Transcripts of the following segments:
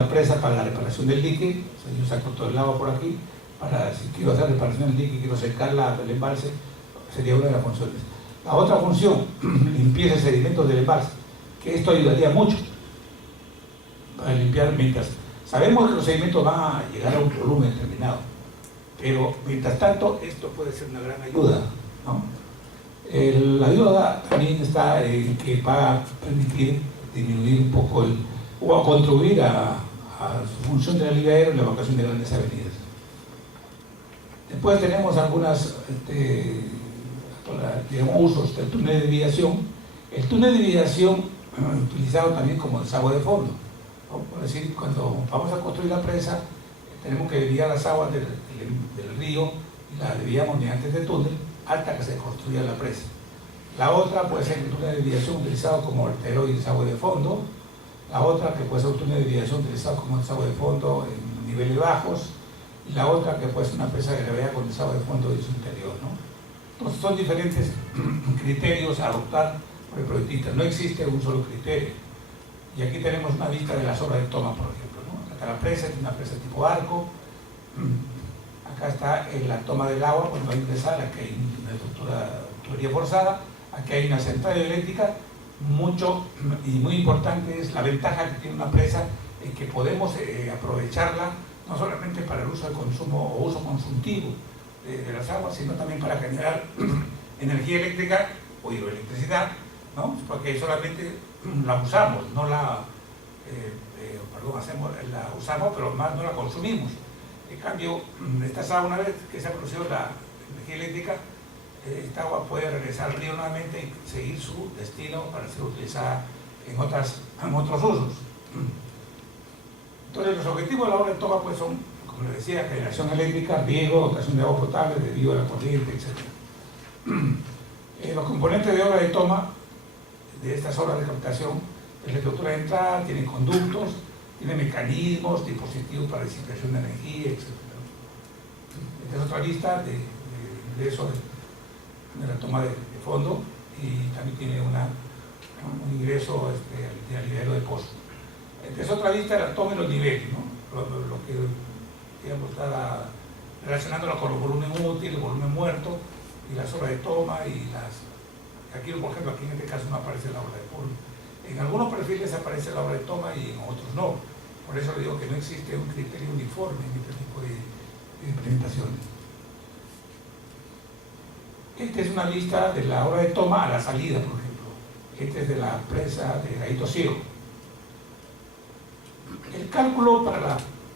la presa para la reparación del dique. O sea, yo saco todo el agua por aquí, para si quiero hacer reparación del dique, quiero secar el embalse, sería una de las funciones. La otra función, limpieza de sedimentos del embalse, que esto ayudaría mucho para limpiar mientras. Sabemos que los sedimentos van a llegar a un volumen determinado, pero mientras tanto esto puede ser una gran ayuda, ¿no? La ayuda también está en que va a permitir disminuir un poco o a contribuir a su función de aliviadero en la evacuación de grandes avenidas. Después tenemos algunas digamos, usos del túnel de desviación. El túnel de desviación utilizado también como desagüe de fondo, ¿no? Por decir, cuando vamos a construir la presa, tenemos que desviar las aguas del río y las desviamos mediante este túnel hasta que se construya la presa. La otra puede ser un túnel de desviación utilizado como vertedero y desagüe de fondo. La otra que puede ser un túnel de desviación utilizado como desagüe de fondo en niveles bajos. Y la otra que puede ser una presa de gravedad con desagüe de fondo en su interior, ¿no? Entonces son diferentes criterios a adoptar por el proyectista. No existe un solo criterio. Y aquí tenemos una vista de las obras de toma, por ejemplo, ¿no? Acá la presa es una presa tipo arco. Acá está la toma del agua cuando va a ingresar. Aquí hay una estructura tubería forzada. Aquí hay una central eléctrica. Mucho y muy importante es la ventaja que tiene una presa, en que podemos aprovecharla no solamente para el uso de consumo o uso consultivo de las aguas, sino también para generar energía eléctrica o hidroelectricidad, ¿no? Porque solamente la usamos, no la usamos, pero más no la consumimos. En cambio, estas aguas, una vez que se ha producido la energía eléctrica, esta agua puede regresar al río nuevamente y seguir su destino para ser utilizada en otros usos. Entonces, los objetivos de la obra de toma pues son, como les decía, generación eléctrica, riego, dotación de agua potable, desvío de la corriente, etc. Los componentes de obra de toma de estas obras de captación es la estructura de entrada, tiene conductos, tiene mecanismos, dispositivos para disipación de energía, etc. Esta es otra lista de ingresos de la toma de fondo, y también tiene un ingreso de aliviadero de pozo. Esta es otra lista de la toma y los niveles, ¿no? Lo que digamos, está relacionándolo con los volúmenes útiles, el volumen muerto y las horas de toma y aquí, por ejemplo, aquí en este caso no aparece la hora de polvo. En algunos perfiles aparece la hora de toma y en otros no. Por eso le digo que no existe un criterio uniforme en este tipo de implementaciones. Esta es una lista de la hora de toma a la salida, por ejemplo. Esta es de la presa de Gallito Ciego. El cálculo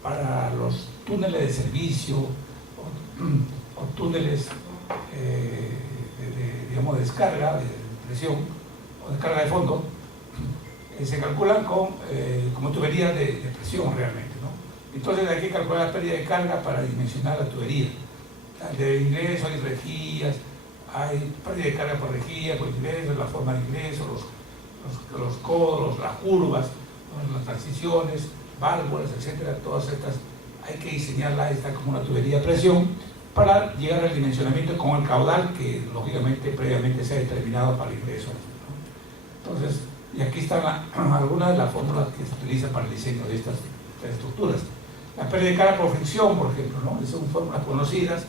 para los túneles de servicio o túneles digamos, de descarga, de presión o descarga de fondo, se calculan como tuberías de presión realmente, ¿no? Entonces hay que calcular la pérdida de carga para dimensionar la tubería. De ingreso hay rejillas, hay pérdida de carga por rejilla, por ingreso, la forma de ingreso, los codos, las curvas, las transiciones, válvulas, etcétera. Todas estas hay que diseñarla como una tubería de presión para llegar al dimensionamiento con el caudal que lógicamente previamente se ha determinado para el ingreso, ¿no? Entonces, y aquí están algunas de las fórmulas que se utilizan para el diseño de estas estructuras. La pérdida de carga por fricción, por ejemplo, ¿no? Son fórmulas conocidas,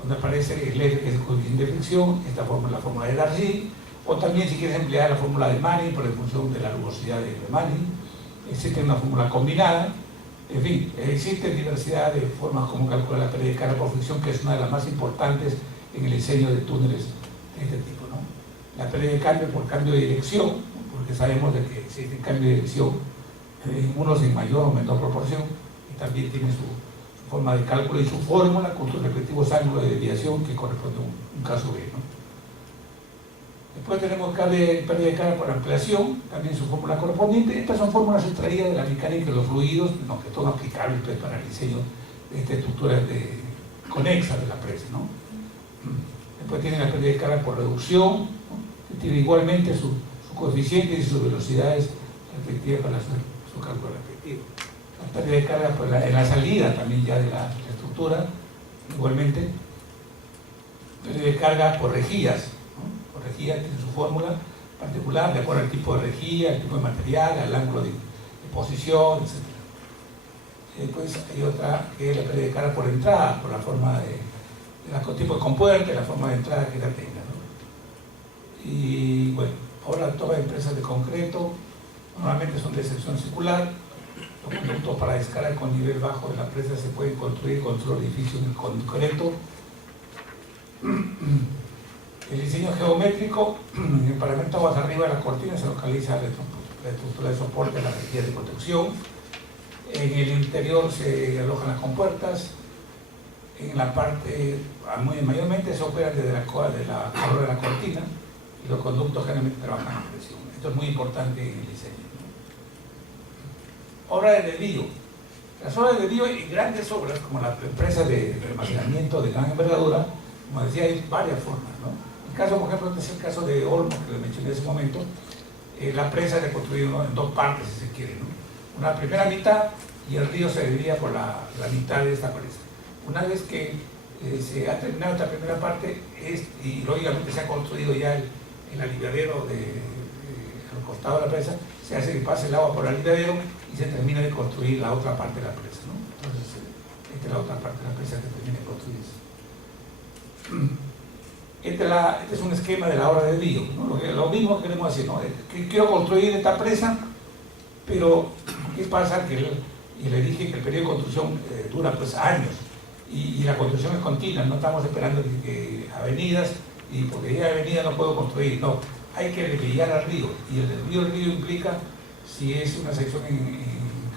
donde aparece el F, que es el coeficiente de fricción. Esta fórmula es la fórmula de Darcy, o también si quieres emplear la fórmula de Manning, por la función de la rugosidad de Manning. Existe una fórmula combinada. En fin, existe diversidad de formas como calcular la pérdida de carga por fricción, que es una de las más importantes en el diseño de túneles de este tipo, ¿no? La pérdida de cambio por cambio de dirección, porque sabemos de que existe cambio de dirección, unos en mayor o menor proporción, y también tiene su forma de cálculo y su fórmula con sus respectivos ángulos de desviación que corresponde a un caso B, ¿no? Después tenemos pérdida de carga por ampliación, también su fórmula correspondiente. Estas son fórmulas extraídas de la mecánica de los fluidos, no, que son aplicables pues, para el diseño de esta estructura conexa de la presa, ¿no? Después tiene la pérdida de carga por reducción, ¿no? Que tiene igualmente su coeficiente y sus velocidades respectivas para su cálculo respectivo. La pérdida de carga pues, en la salida también ya de la estructura, igualmente. Pérdida de carga por rejillas, ¿no? Por rejilla tiene su fórmula particular de acuerdo al tipo de rejilla, el tipo de material, al ángulo de posición, etc. Pues hay otra que es la pérdida de carga por entrada, por la forma de tipo de compuerta, la forma de entrada que la tenga, ¿no? Y bueno, ahora todas las empresas de concreto normalmente son de sección circular. Los conductos para descarga con nivel bajo de la presa se pueden construir con solo edificios en concreto. El diseño geométrico, en el paramento aguas arriba de la cortina se localiza la estructura de soporte de la rejilla de protección. En el interior se alojan las compuertas. En la parte, mayormente se opera desde la corona de la cortina, y los conductos generalmente trabajan a presión. Esto es muy importante en el diseño, ¿no? Obra de desvío. Las obras de desvío y grandes obras, como las empresas de almacenamiento de gran envergadura, como decía, hay varias formas, ¿no? El caso, por ejemplo, este es el caso de Olmo, que le mencioné en ese momento. La presa se construyó en dos partes, si se quiere, ¿no? Una primera mitad, y el río se dividía por la mitad de esta presa. Una vez que se ha terminado esta primera parte, y lógicamente se ha construido ya el aliviadero al costado de la presa, se hace que pase el agua por el aliviadero y se termina de construir la otra parte de la presa, ¿no? Entonces, esta es la otra parte de la presa que termina de construirse. Este es un esquema de la obra de desvío, ¿no? Lo mismo que queremos hacer, ¿no? Quiero construir esta presa, pero ¿qué pasa? Y le dije que el periodo de construcción dura pues años, y la construcción es continua, no estamos esperando que avenidas, y porque ya avenida no puedo construir, no, hay que desviar al río, y el desvío del río implica, si es una sección en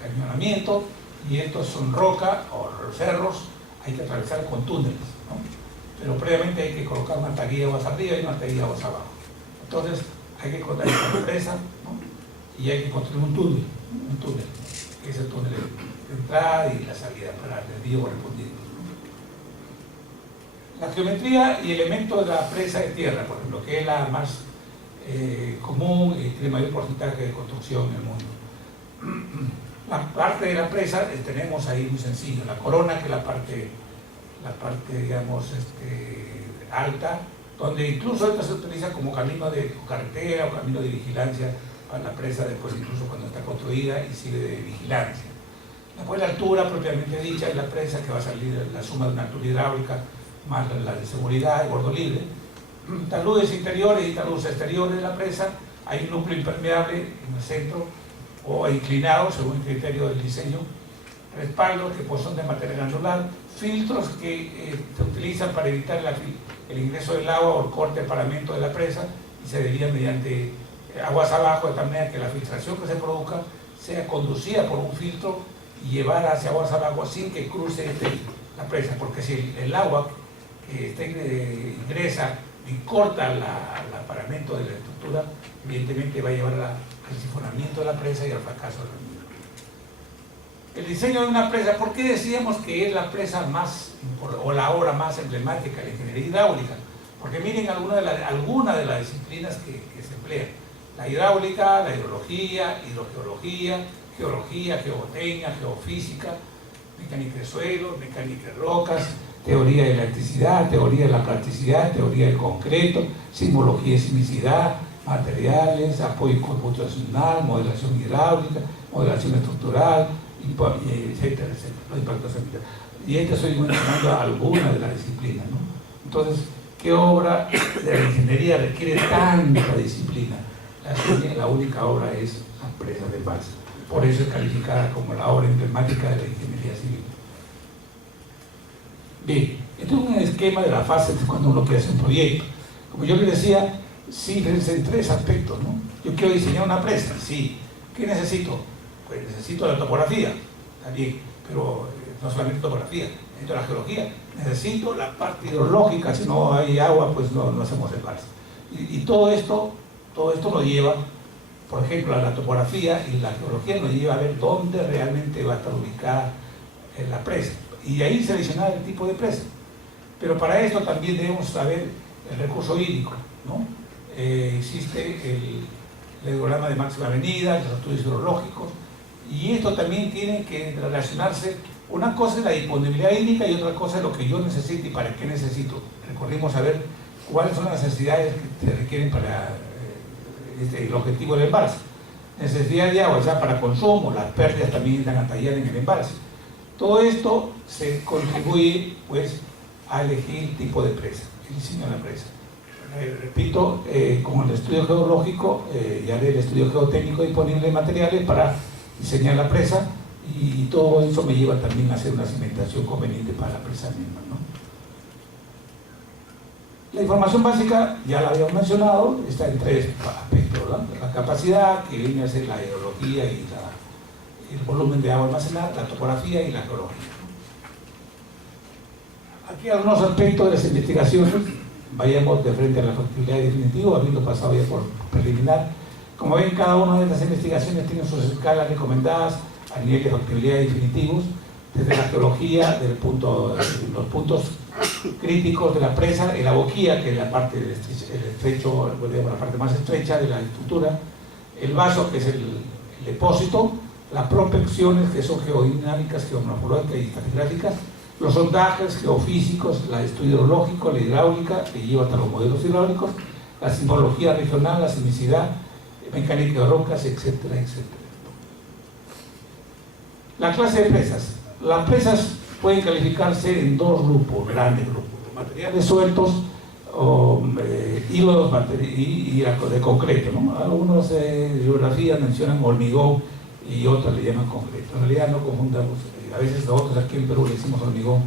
cañonamiento, y estos son roca o cerros, hay que atravesar con túneles, ¿no? Pero previamente hay que colocar una taquilla aguas arriba y una taquilla aguas abajo. Entonces hay que cortar la presa, ¿no? Y hay que construir un túnel, que es el túnel de entrada y la salida para el desvío correspondiente. La geometría y elementos de la presa de tierra, por ejemplo, que es la más común y tiene mayor porcentaje de construcción en el mundo. La parte de la presa tenemos ahí muy sencillo, la corona, que es la parte digamos, alta, donde incluso esta se utiliza como camino de carretera o camino de vigilancia para la presa, después incluso cuando está construida y sirve de vigilancia. Después la altura propiamente dicha es la presa, que va a salir la suma de una altura hidráulica más la de seguridad y bordo libre. Taludes interiores y taludes exteriores de la presa, hay un núcleo impermeable en el centro o inclinado según el criterio del diseño, respaldos que pues son de material granular, filtros que se utilizan para evitar el ingreso del agua o el corte del paramento de la presa, y se desvían mediante aguas abajo, de tal manera que la filtración que se produzca sea conducida por un filtro y llevada hacia aguas abajo sin que cruce la presa, porque si el agua ingresa y corta el paramento de la estructura, evidentemente va a llevar al sifonamiento de la presa y al fracaso del mismo. El diseño de una presa, ¿por qué decíamos que es la presa más, o la obra más emblemática de la ingeniería hidráulica? Porque miren algunas de las disciplinas que se emplean. La hidráulica, la hidrología, hidrogeología, geología, geotecnia, geofísica, mecánica de suelo, mecánica de rocas, teoría de electricidad, teoría de la plasticidad, teoría del concreto, sismología y sismicidad, materiales, apoyo computacional, modelación hidráulica, modelación estructural, etcétera, etcétera, los impactos ambientales. Y estoy mencionando algunas de las disciplinas, ¿no? Entonces, ¿qué obra de la ingeniería requiere tanta disciplina? La única obra es la presa del Balsa. Por eso es calificada como la obra emblemática de la ingeniería civil. Bien, este es un esquema de la fase cuando uno quiere hacer un proyecto. Como yo les decía, sí, fíjense en tres aspectos, ¿no? Yo quiero diseñar una presa, sí. ¿Qué necesito? Pues necesito la topografía, también, pero no solamente topografía, necesito la geología, necesito la parte hidrológica, si no hay agua, pues no hacemos el balsa. Y todo esto nos lleva, por ejemplo, a la topografía y la geología nos lleva a ver dónde realmente va a estar ubicada la presa, y de ahí seleccionar el tipo de presa. Pero para esto también debemos saber el recurso hídrico, ¿no? Existe el hidrograma de máxima avenida, los estudios hidrológicos, y esto también tiene que relacionarse. Una cosa es la disponibilidad hídrica y otra cosa es lo que yo necesito y para qué necesito. Recordemos saber cuáles son las necesidades que se requieren para el objetivo del embalse. Necesidad de agua ya para consumo, las pérdidas también están a tallar en el embalse. Todo esto se contribuye pues a elegir el tipo de presa, el diseño de la presa. Repito, con el estudio geológico ya haré el estudio geotécnico disponible de materiales para diseñar la presa, y todo eso me lleva también a hacer una cimentación conveniente para la presa misma, ¿no? La información básica, ya la habíamos mencionado, está en tres aspectos, ¿no? La capacidad, que viene a ser la hidrología y el volumen de agua almacenada, la topografía y la geología. Aquí algunos aspectos de las investigaciones. Vayamos de frente a la factibilidad definitiva, habiendo pasado ya por preliminar. Como ven, cada una de estas investigaciones tiene sus escalas recomendadas a nivel de factibilidad definitivos, desde la geología, los puntos críticos de la presa, la boquilla, que es la parte del estrecho, la parte más estrecha de la estructura, el vaso, que es el depósito, las prospecciones, que son geodinámicas, geomorfológicas y estratigráficas, los sondajes geofísicos, el estudio hidrológico, la hidráulica, que lleva hasta los modelos hidráulicos, la sismología regional, la sismicidad, mecánica de rocas, etcétera, etcétera. La clase de presas. Las presas pueden calificarse en dos grupos, grandes grupos: materiales sueltos, hilos y de concreto, ¿no? Algunos geografías mencionan hormigón y otras le llaman concreto. En realidad no confundamos. A veces nosotros aquí en Perú le decimos hormigón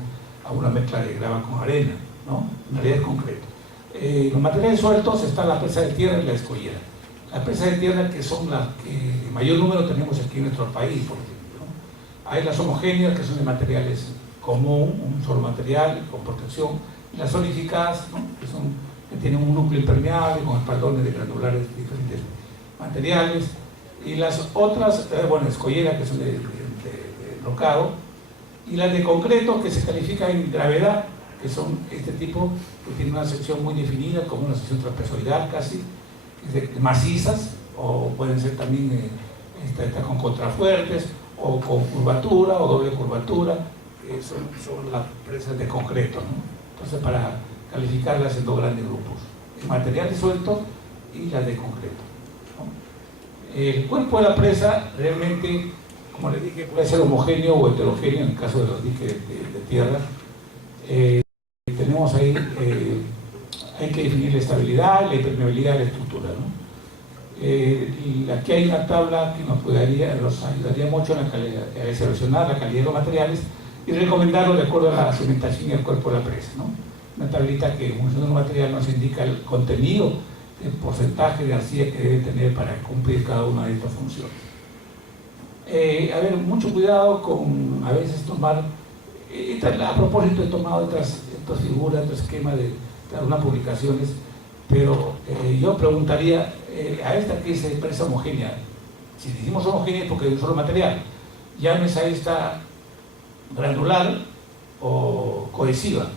a una mezcla de grava con arena, ¿no? En realidad es concreto. Los materiales sueltos están la presa de tierra y la escollera. Las presas de tierra, que son las que en mayor número tenemos aquí en nuestro país, por ejemplo, ¿no? Hay las homogéneas, que son de materiales común, un solo material con protección, y las solidificadas, ¿no? que tienen un núcleo impermeable con espaldones de granulares de diferentes materiales, y las otras, escollera, que son de rocado, y las de concreto, que se califican en gravedad, que son este tipo, que tiene una sección muy definida, como una sección trapezoidal casi, macizas, o pueden ser también con contrafuertes, o con curvatura, o doble curvatura, que son las presas de concreto, ¿no? Entonces, para calificarlas en dos grandes grupos: el material suelto y las de concreto, ¿no? El cuerpo de la presa realmente, como les dije, puede ser homogéneo o heterogéneo en el caso de los diques de tierra. Tenemos ahí, hay que definir la estabilidad, la impermeabilidad de la estructura, ¿no? Y aquí hay una tabla que nos ayudaría mucho a seleccionar la calidad de los materiales y recomendarlo de acuerdo a la cimentación y el cuerpo de la presa, ¿no? Una tablita que en función de los materiales nos indica el contenido, el porcentaje de arcilla que debe tener para cumplir cada una de estas funciones. Mucho cuidado con a veces tomar, a propósito he tomado estas figuras, estos esquemas de algunas publicaciones, pero yo preguntaría a esta que es presa homogénea. Si decimos homogénea es porque es un solo material. Llámese a esta granular o cohesiva.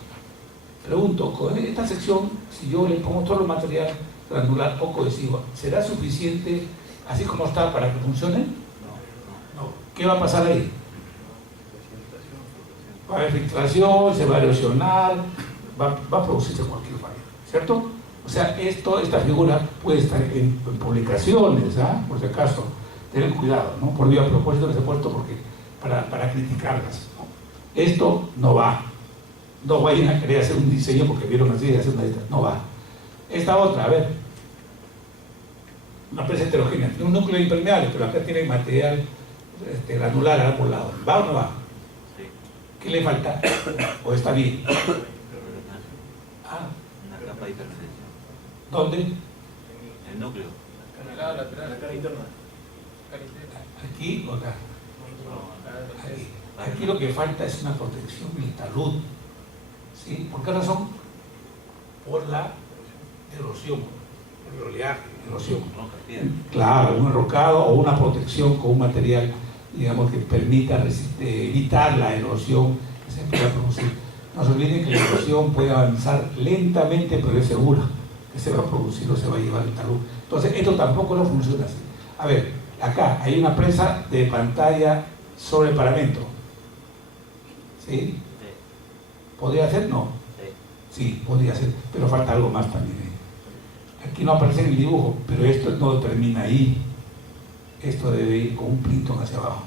Pregunto, con esta sección, si yo le pongo todo el material granular o cohesivo, ¿será suficiente así como está para que funcione? No. ¿Qué va a pasar ahí? Va a haber filtración, se va a erosionar, va a producirse cualquier falla, ¿cierto? O sea, esta figura puede estar en publicaciones, por si acaso, tengan cuidado, ¿no? Por Dios, a propósito les he puesto para criticarlas, ¿no? Esto no va. No vayan a querer hacer un diseño porque vieron así de hacer una lista. No va. Esta otra, a ver, una presa heterogénea, tiene un núcleo impermeable, pero acá tiene material granular a ambos lados. ¿Va o no va? ¿Qué le falta? ¿O está bien? Una capa de hipertensión. ¿Dónde? El núcleo. La cara interna. ¿Aquí o acá? Aquí lo que falta es una protección y talud. ¿Sí? ¿Por qué razón? Por la erosión, por el oleaje, erosión. Claro, un enrocado o una protección con un material, digamos, que permita evitar la erosión que se pueda producir. No se olviden que la erosión puede avanzar lentamente, pero es segura que se va a producir o se va a llevar el talud. Entonces, esto tampoco no funciona así. A ver, acá hay una presa de pantalla sobre el paramento. ¿Sí? ¿Podría ser? No. Sí, podría ser, pero falta algo más también. Aquí no aparece en el dibujo, pero esto no termina ahí. Esto debe ir con un plintón hacia abajo.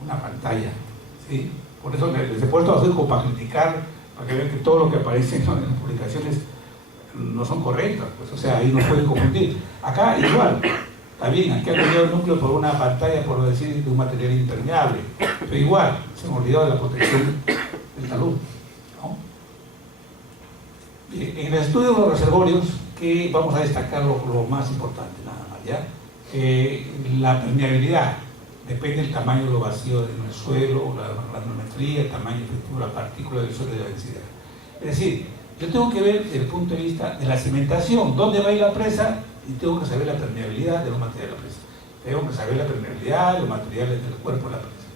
Una pantalla. ¿sí? Por eso les he puesto así como para criticar, para que vean que todo lo que aparece en las publicaciones no son correctas, pues, o sea, ahí no pueden confundir. Acá igual, está bien, aquí ha cambiado el núcleo por una pantalla, por decir, de un material impermeable, pero igual, se me olvidó de la protección del talud, ¿no? Bien, en el estudio de los reservorios, que vamos a destacar lo más importante, nada más, ¿ya? La permeabilidad. Depende del tamaño de lo vacío en el suelo, la granulometría, el tamaño efectivo de la partícula del suelo y la densidad. Es decir, yo tengo que ver desde el punto de vista de la cimentación, dónde va a ir la presa, y tengo que saber la permeabilidad de los materiales de la presa. Tengo que saber la permeabilidad de los materiales del cuerpo de la presa.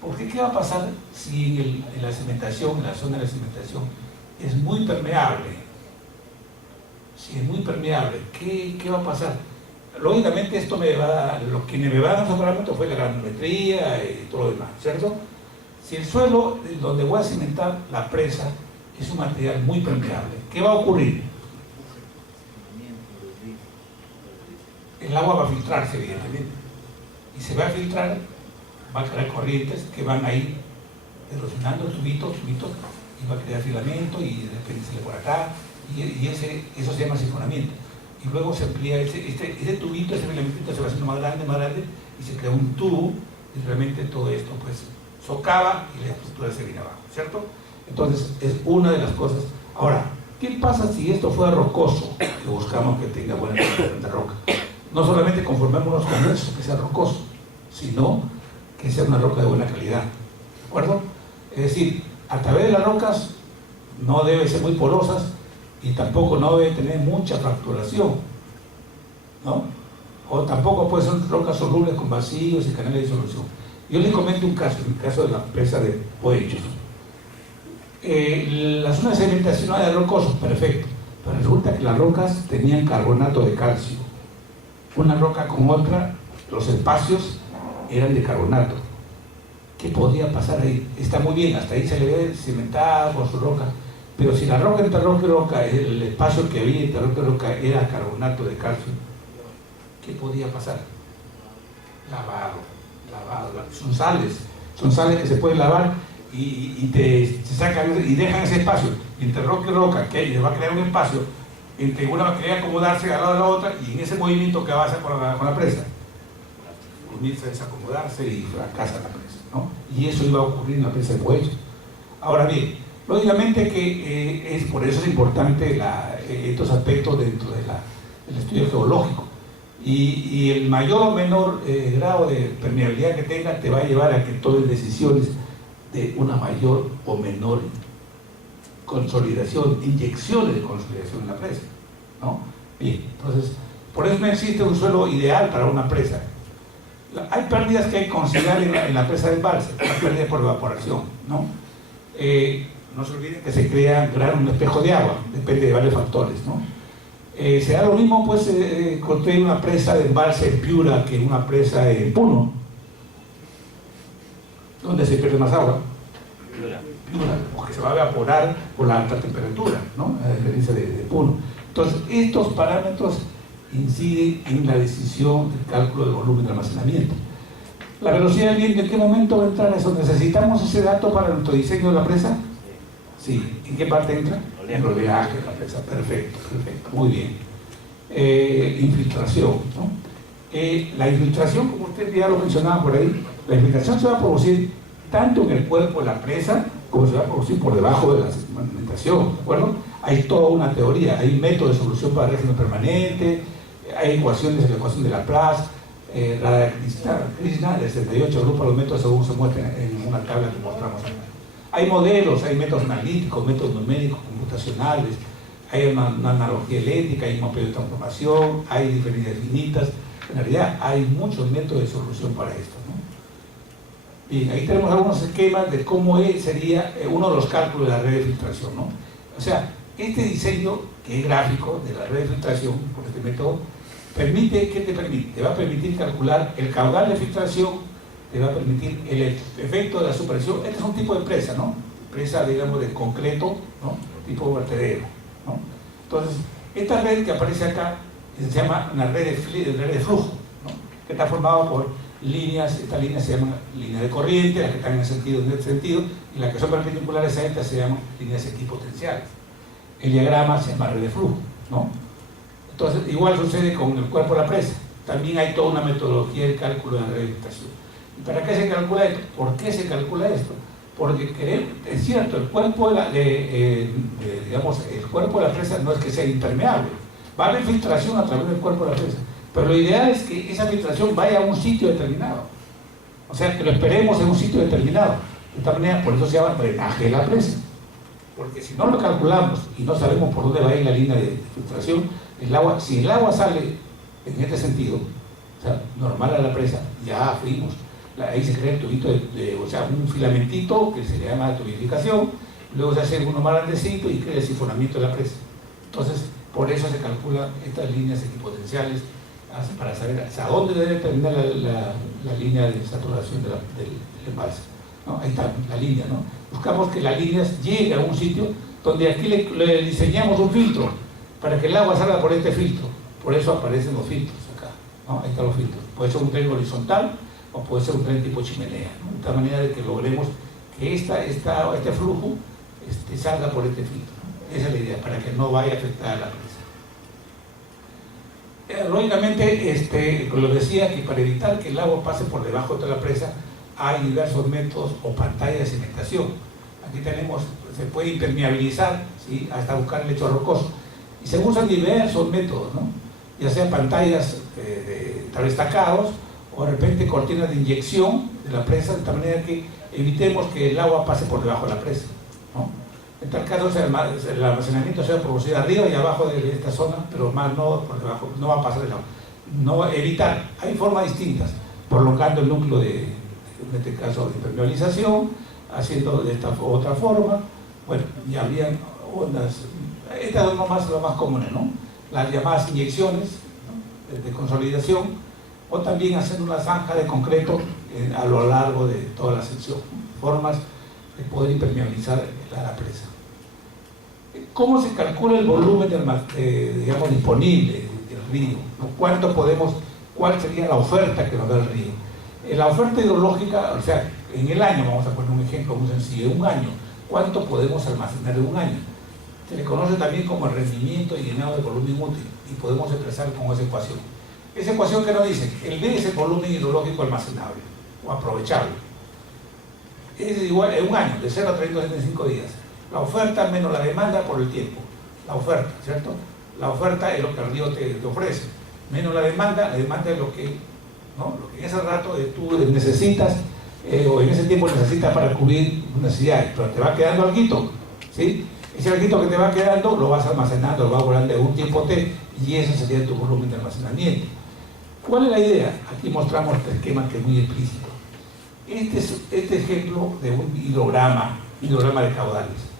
Porque ¿qué va a pasar si en la cimentación, en la zona de la cimentación, es muy permeable? Si es muy permeable, ¿qué va a pasar? Lógicamente esto lo que me va a dar los parámetros fue la granulometría y todo lo demás, ¿cierto? Si el suelo donde voy a cimentar la presa es un material muy permeable, ¿qué va a ocurrir? El agua va a filtrarse, evidentemente, y se va a filtrar, va a crear corrientes que van a ir erosionando tubitos, y va a crear filamento, y de repente se le por acá, y eso se llama sifonamiento. Y luego se amplía ese tubito, ese filamentito se va haciendo más grande, y se crea un tubo, y realmente todo esto pues socava y la estructura se viene abajo, ¿cierto? Entonces es una de las cosas. Ahora, ¿qué pasa si esto fuera rocoso? Que buscamos que tenga buena concentración de roca. No solamente conformémonos con eso, que sea rocoso, sino que sea una roca de buena calidad, ¿de acuerdo? Es decir, a través de las rocas no debe ser muy porosas, y tampoco no debe tener mucha fracturación, ¿no? O tampoco puede ser rocas solubles con vacíos y canales de disolución. Yo les comento un caso, el caso de la presa de Poechos. La zona de sedimentación era de rocosos, perfecto, pero resulta que las rocas tenían carbonato de calcio. Una roca con otra, los espacios eran de carbonato. ¿Qué podía pasar ahí? Está muy bien, hasta ahí se le ve cimentado con su roca. Pero si la roca entre roca y roca, el espacio que había entre roca y roca era carbonato de calcio, ¿qué podía pasar? Lavado. Son sales que se pueden lavar y se sacan y dejan ese espacio. Entre roca y roca, que le va a crear un espacio, entre una va a querer acomodarse al lado de la otra, y en ese movimiento que va a hacer con la presa, comienza a desacomodarse y fracasa la presa, ¿no? Y eso iba a ocurrir en la presa de Poechos. Ahora bien, lógicamente que por eso es importante estos aspectos dentro del estudio geológico, y el mayor o menor grado de permeabilidad que tenga te va a llevar a que tomes decisiones de una mayor o menor consolidación, inyecciones de consolidación en la presa, ¿no? Bien, entonces, por eso no existe un suelo ideal para una presa. Hay pérdidas que hay que considerar en la presa de embalse, las pérdidas por evaporación, ¿no? No se olviden que se crea un espejo de agua, depende de varios factores, ¿no? Se da lo mismo, pues, construir una presa de embalse en Piura que una presa en Puno, donde se pierde más agua. Piura, porque se va a evaporar por la alta temperatura, ¿no? A diferencia de Puno. Entonces, estos parámetros inciden en la decisión del cálculo del volumen de almacenamiento. La velocidad del viento, ¿en qué momento va a entrar eso? ¿Necesitamos ese dato para nuestro diseño de la presa? Sí. ¿En qué parte entra? En el oleaje de la presa. Perfecto, muy bien. Infiltración, ¿no? La infiltración, como usted ya lo mencionaba por ahí, la infiltración se va a producir tanto en el cuerpo de la presa como se va a producir por debajo de la sedimentación, ¿de acuerdo? Hay toda una teoría, hay métodos de solución para régimen permanente, hay ecuaciones de la ecuación de Laplace, la Krishna de 78 agrupa los métodos según se muestran en una tabla que mostramos acá. Hay modelos, hay métodos analíticos, métodos numéricos, computacionales, hay una analogía eléctrica, hay un mapeo de transformación, hay diferencias finitas. En realidad hay muchos métodos de solución para esto, ¿no? Bien, ahí tenemos algunos esquemas de cómo sería uno de los cálculos de la red de filtración, ¿no? O sea, este diseño, que es gráfico, de la red de filtración, por este método, permite, ¿qué te permite? Te va a permitir calcular el caudal de filtración, te va a permitir el efecto de la superposición. Este es un tipo de presa, ¿no? Presa, digamos, de concreto, ¿no? Tipo vertedero, ¿no? Entonces, esta red que aparece acá se llama una red de flujo, ¿no? Que está formada por líneas, estas líneas se llaman líneas de corriente, las que están en este sentido, y las que son perpendiculares a estas se llaman líneas equipotenciales. El diagrama se llama red de flujo, ¿no? Entonces, igual sucede con el cuerpo de la presa. También hay toda una metodología de cálculo de la rehabilitación. ¿Y para qué se calcula esto? ¿Por qué se calcula esto? Porque es cierto, el cuerpo digamos, el cuerpo de la presa no es que sea impermeable. Va a haber filtración a través del cuerpo de la presa, pero lo ideal es que esa filtración vaya a un sitio determinado. O sea, que lo esperemos en un sitio determinado. De esta manera, por eso se llama drenaje de la presa. Porque si no lo calculamos y no sabemos por dónde va a ir la línea de filtración, el agua, si el agua sale en este sentido, o sea, normal a la presa, ya fuimos. Ahí se crea el tubito, o sea, un filamentito que se le llama tubificación, luego se hace uno más grandecito y crea el sifonamiento de la presa. Entonces, por eso se calculan estas líneas equipotenciales para saber hasta dónde debe terminar la línea de saturación del embalse, ¿no? Ahí está la línea, ¿no? Buscamos que las líneas lleguen a un sitio donde aquí le diseñamos un filtro para que el agua salga por este filtro. Por eso aparecen los filtros acá, ¿no? Ahí están los filtros. Puede ser un tren horizontal o puede ser un tren tipo chimenea, ¿no? De tal manera de que logremos que este flujo salga por este filtro, ¿no? Esa es la idea, para que no vaya a afectar a la presa. Lógicamente, lo decía, que para evitar que el agua pase por debajo de la presa hay diversos métodos o pantallas de cimentación. Aquí se puede impermeabilizar, ¿sí?, hasta buscar el lecho rocoso. Y se usan diversos métodos, ¿no? Ya sean pantallas de destacados o de repente cortinas de inyección de la presa, de tal manera que evitemos que el agua pase por debajo de la presa, ¿no? En tal caso el almacenamiento se va a producir arriba y abajo de esta zona, pero más no por debajo, no va a pasar el agua. No evitar, hay formas distintas, prolongando el núcleo en este caso de impermeabilización, haciendo de esta otra forma. Bueno, ya habrían estas son las más comunes, ¿no? Las llamadas inyecciones, ¿no?, de consolidación, o también hacer una zanja de concreto a lo largo de toda la sección, formas de poder impermeabilizar la presa. ¿Cómo se calcula el volumen digamos, disponible del río? ¿Cuál sería la oferta que nos da el río? La oferta hidrológica, o sea, en el año, vamos a poner un ejemplo muy sencillo, en un año, ¿cuánto podemos almacenar en un año? Se le conoce también como el rendimiento y llenado de volumen útil, y podemos expresar con esa ecuación. Esa ecuación que nos dice, el B es el volumen hidrológico almacenable o aprovechable. Es igual en un año, de 0 a 365 días. La oferta menos la demanda por el tiempo. La oferta, ¿cierto? La oferta es lo que el río te ofrece. Menos la demanda es lo que en ese rato tú necesitas, o en ese tiempo necesitas para cubrir necesidades, pero te va quedando alguito, ¿sí? Ese alguito que te va quedando lo vas almacenando, lo vas guardando de un tiempo T, y ese sería tu volumen de almacenamiento. ¿Cuál es la idea? Aquí mostramos este esquema que es muy explícito. Este ejemplo de un hidrograma de caudales.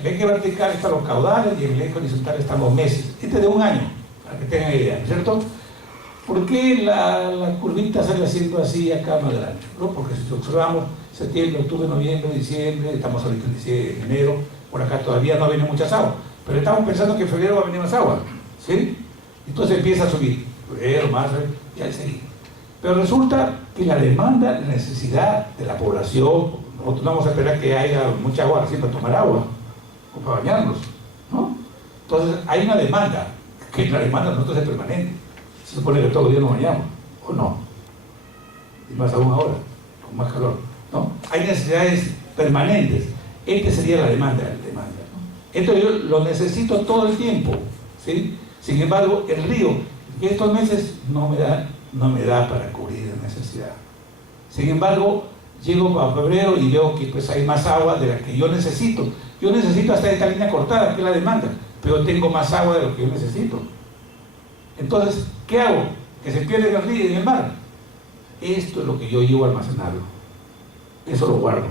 En el eje vertical están los caudales y en el eje horizontal están los meses. Este es de un año, para que tengan idea, ¿cierto? ¿Por qué la curvita sale haciendo así acá más grande? ¿No? Porque si observamos septiembre, octubre, noviembre, diciembre, estamos ahorita en enero, por acá todavía no viene muchas aguas, pero estamos pensando que en febrero va a venir más agua, ¿sí? Entonces empieza a subir, febrero, marzo, y ahí seguimos. Pero resulta que la demanda, la necesidad de la población, nosotros no vamos a esperar que haya mucha agua así para tomar agua, o para bañarnos, ¿no? Entonces hay una demanda, que la demanda nosotros es permanente. Se supone que todos los días nos bañamos, ¿o no? Y más aún ahora, con más calor, ¿no? Hay necesidades permanentes. Sería la demanda, ¿no? Esto yo lo necesito todo el tiempo, ¿sí? Sin embargo, el río, en estos meses no me da para cubrir la necesidad. Sin embargo, llego a febrero y veo que pues hay más agua de la que yo necesito. Yo necesito hasta esta línea cortada, que es la demanda, pero tengo más agua de lo que yo necesito. Entonces, ¿qué hago? ¿Que se pierde en el río y en el mar? Esto es lo que yo llevo a almacenarlo. Eso lo guardo.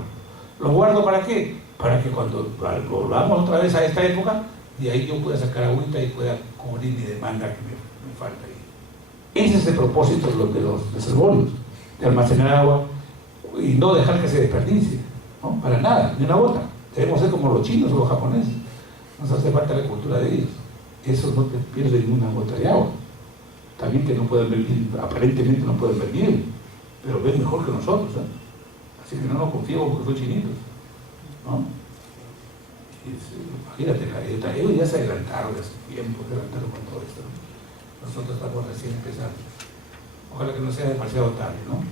¿Lo guardo para qué? Para que cuando volvamos otra vez a esta época, de ahí yo pueda sacar agüita y pueda cubrir mi demanda que me falta ahí. Ese es el propósito de los reservorios, de almacenar agua y no dejar que se desperdicie, ¿no? Para nada, ni una gota. Debemos ser como los chinos o los japoneses. Nos hace falta la cultura de ellos. Eso no te pierde ninguna gota de agua. También que no pueden ver bien, aparentemente no pueden ver bien, pero ven mejor que nosotros, ¿eh? Así que no nos confiemos porque son chinitos, ¿no? Imagínate, ellos ya se adelantaron hace tiempo, se adelantaron con todo esto, ¿no? Nosotros estamos recién empezando. Ojalá que no sea demasiado tarde, ¿no?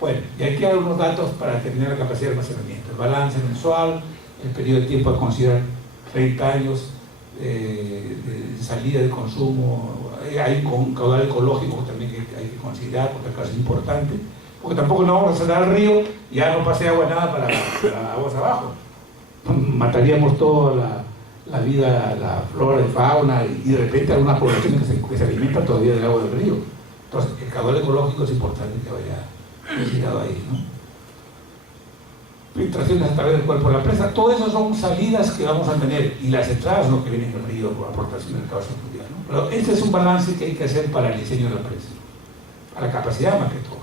Bueno, y aquí hay unos datos para determinar la capacidad de almacenamiento. El balance mensual, el periodo de tiempo a considerar 30 años de salida de consumo. Hay un caudal ecológico también que hay que considerar, porque acá es importante, porque tampoco nos vamos a salir al río y ya no pase agua nada para aguas abajo. Mataríamos toda la vida, la flora y fauna, y de repente algunas poblaciones que se alimentan todavía del agua del río. Entonces, el caudal ecológico es importante que vaya considerado ahí, ¿no? Filtraciones a través del cuerpo de la presa, todo eso son salidas que vamos a tener, y las entradas, lo que vienen del río, por aportación del cauce fluvial, ¿no? Pero este es un balance que hay que hacer para el diseño de la presa, para la capacidad más que todo.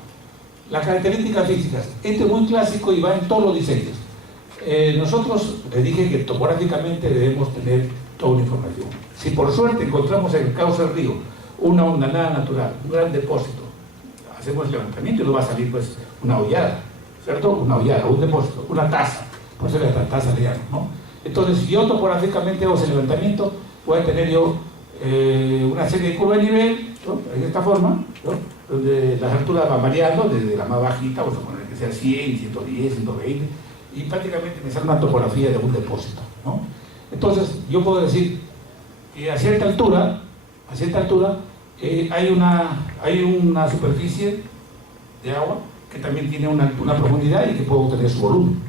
Las características físicas, este es muy clásico y va en todos los diseños. Nosotros les dije que topográficamente debemos tener toda una información. Si por suerte encontramos en el cauce del río una hondanada natural, un gran depósito, hacemos el levantamiento y nos va a salir pues una hollada, ¿cierto? Una hollada, un depósito, una taza, por eso la taza le llamo, ¿no? Entonces, si yo topográficamente hago ese levantamiento, voy a tener yo una serie de curvas de nivel, ¿no? De esta forma, ¿no? Donde las alturas van variando, desde la más bajita, vamos a poner que sea 100, 110, 120, y prácticamente me sale una topografía de un depósito, ¿no? Entonces, yo puedo decir que a cierta altura, hay una superficie de agua que también tiene una profundidad y que puedo obtener su volumen.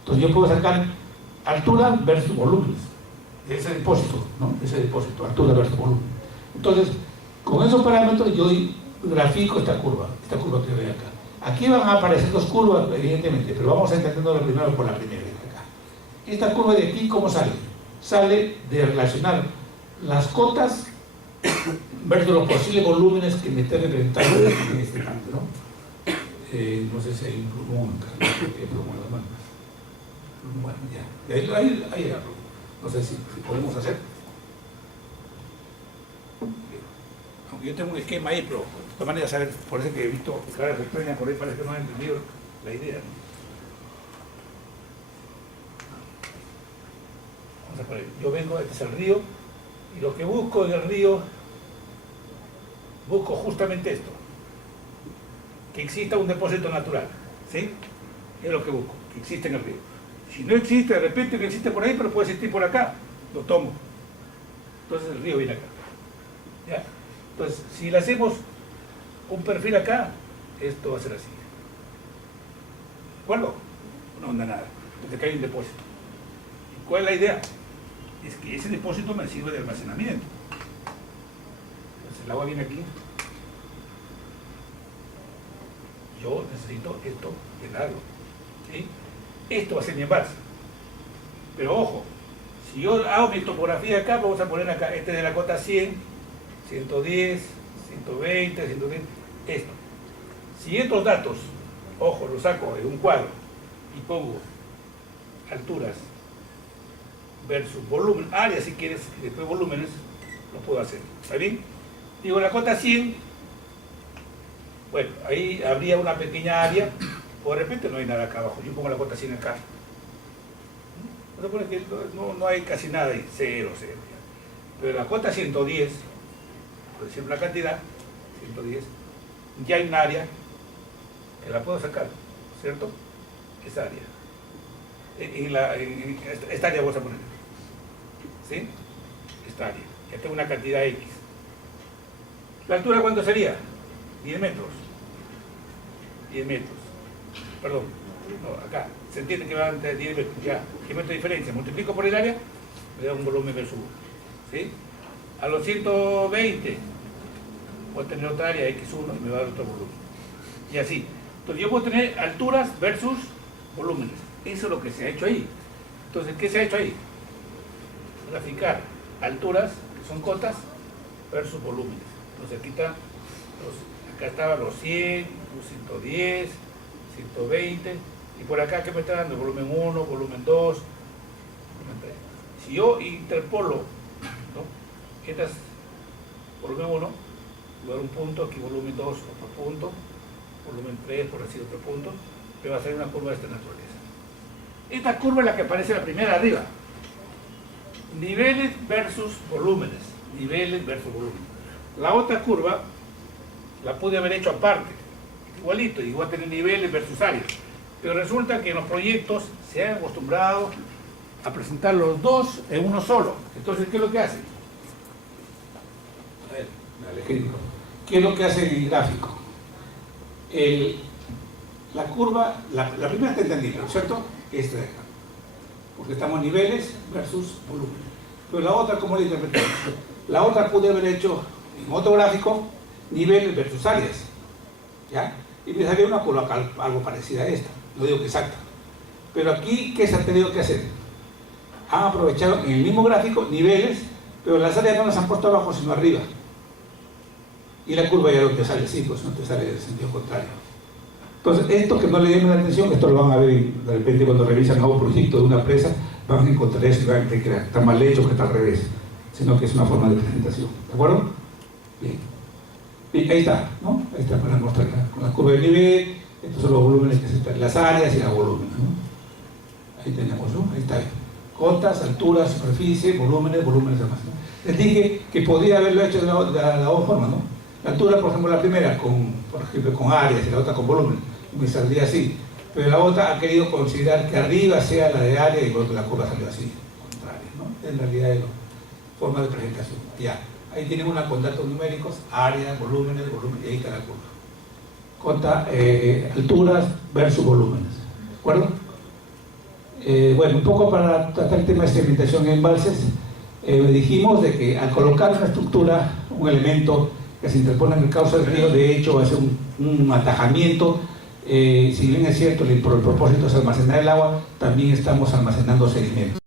Entonces, yo puedo sacar altura versus volúmenes de ese depósito, ¿no? Ese depósito, altura versus volumen. Entonces, con esos parámetros yo grafico esta curva que ve acá. Aquí van a aparecer dos curvas, evidentemente, pero vamos a entenderlo primero por la primera de acá. Esta curva de aquí, ¿cómo sale? Sale de relacionar las cotas versus los posibles volúmenes que me estén representando en este campo, ¿no? No sé si hay un plumón acá, plumón en las manos. Bueno, ya. Ahí no sé si podemos hacer. Aunque yo tengo un esquema ahí, pero de todas maneras, saber, por eso que he visto caras extrañas por ahí, parece que no han entendido la idea, ¿no? Vamos a poner, yo vengo, este es el río, y lo que busco en el río, busco justamente esto, que exista un depósito natural, ¿sí? Es lo que busco, que exista en el río. Si no existe, de repente que existe por ahí, pero puede existir por acá, lo tomo. Entonces el río viene acá. ¿Ya? Entonces, si le hacemos un perfil acá, esto va a ser así. ¿De acuerdo? No anda nada, porque acá hay un depósito. ¿Y cuál es la idea? Es que ese depósito me sirve de almacenamiento. Entonces el agua viene aquí. Yo necesito esto llenarlo, ¿sí? Esto va a ser mi embalse. Pero ojo, si yo hago mi topografía acá, vamos a poner acá, este de la cota 100, 110, 120, 130, esto. Si estos datos, ojo, los saco de un cuadro y pongo alturas versus volumen, área si quieres, y después volúmenes, lo puedo hacer. ¿Está bien? Digo, la cota 100, bueno, ahí habría una pequeña área, o de repente no hay nada acá abajo, yo pongo la cota 100 acá. Se supone que no hay casi nada ahí, 0, 0. Pero la cota 110, por decir una cantidad, 110, ya hay un área que la puedo sacar, ¿cierto? Esa área. Esta área vamos a poner, ¿sí? Esta área. Ya tengo una cantidad X. ¿La altura cuánto sería? 10 metros. 10 metros. Perdón. No, acá. Se entiende que va entre 10 metros. Ya. 10 metros de diferencia. Multiplico por el área, me da un volumen versus 1. ¿Sí? A los 120 voy a tener otra área X1 y me va a dar otro volumen. Y así. Entonces yo puedo tener alturas versus volúmenes. Eso es lo que se ha hecho ahí. Entonces, ¿qué se ha hecho ahí? Graficar alturas, que son cotas, versus volúmenes. Entonces aquí está, acá estaban los 100, los 110, 120, y por acá, ¿qué me está dando? Volumen 1, volumen 2, volumen 3. Si yo interpolo, ¿no? Estas, volumen 1, voy a dar un punto, aquí volumen 2, otro punto, volumen 3, por decir otro punto, pero va a ser una curva de esta naturaleza. Esta curva es la que aparece la primera arriba. Niveles versus volúmenes. Niveles versus volúmenes. La otra curva la pude haber hecho aparte, igualito, igual tener niveles versus áreas. Pero resulta que en los proyectos se han acostumbrado a presentar los dos en uno solo. Entonces, ¿qué es lo que hacen? A ver, dale, ¿qué es lo que hace el gráfico? La curva, la primera está entendible, ¿no es cierto? Esta de acá. Porque estamos niveles versus volumen. Pero la otra, ¿cómo la interpretamos? La otra pude haber hecho en otro gráfico niveles versus áreas. ¿Ya? Y me salió una curva algo parecida a esta. No digo que exacta. Pero aquí, ¿qué se ha tenido que hacer? Han aprovechado en el mismo gráfico niveles, pero las áreas no las han puesto abajo, sino arriba. Y la curva ya no te sale así, pues no te sale en el sentido contrario. Entonces, esto que no le llamen la atención, esto lo van a ver de repente cuando revisan nuevo proyecto de una empresa, van a encontrar eso y van a creer que está mal hecho, que está al revés, sino que es una forma de presentación. ¿De acuerdo? Bien. Bien, ahí está, ¿no? Ahí está para mostrar con la curva de nivel, estos son los volúmenes que se están, las áreas y los volúmenes, ¿no? Ahí tenemos, ¿no? Ahí está. Cotas, alturas, superficie, volúmenes, almacenados. Les dije que podía haberlo hecho de la otra forma, ¿no? La altura, por ejemplo, la primera, por ejemplo, con áreas y la otra con volumen, me saldría así. Pero la otra ha querido considerar que arriba sea la de área y luego la curva salió así, contraria, ¿no? En realidad es la forma de presentación. Ya, ahí tienen una con datos numéricos, área, volúmenes, y ahí está la curva. Cota, alturas versus volúmenes, ¿de acuerdo? Bueno, un poco para tratar el tema de segmentación en embalses, dijimos de que al colocar una estructura, un elemento que se interpone en el cauce del río, de hecho hace un atajamiento, si bien es cierto, por el propósito es almacenar el agua, también estamos almacenando sedimentos.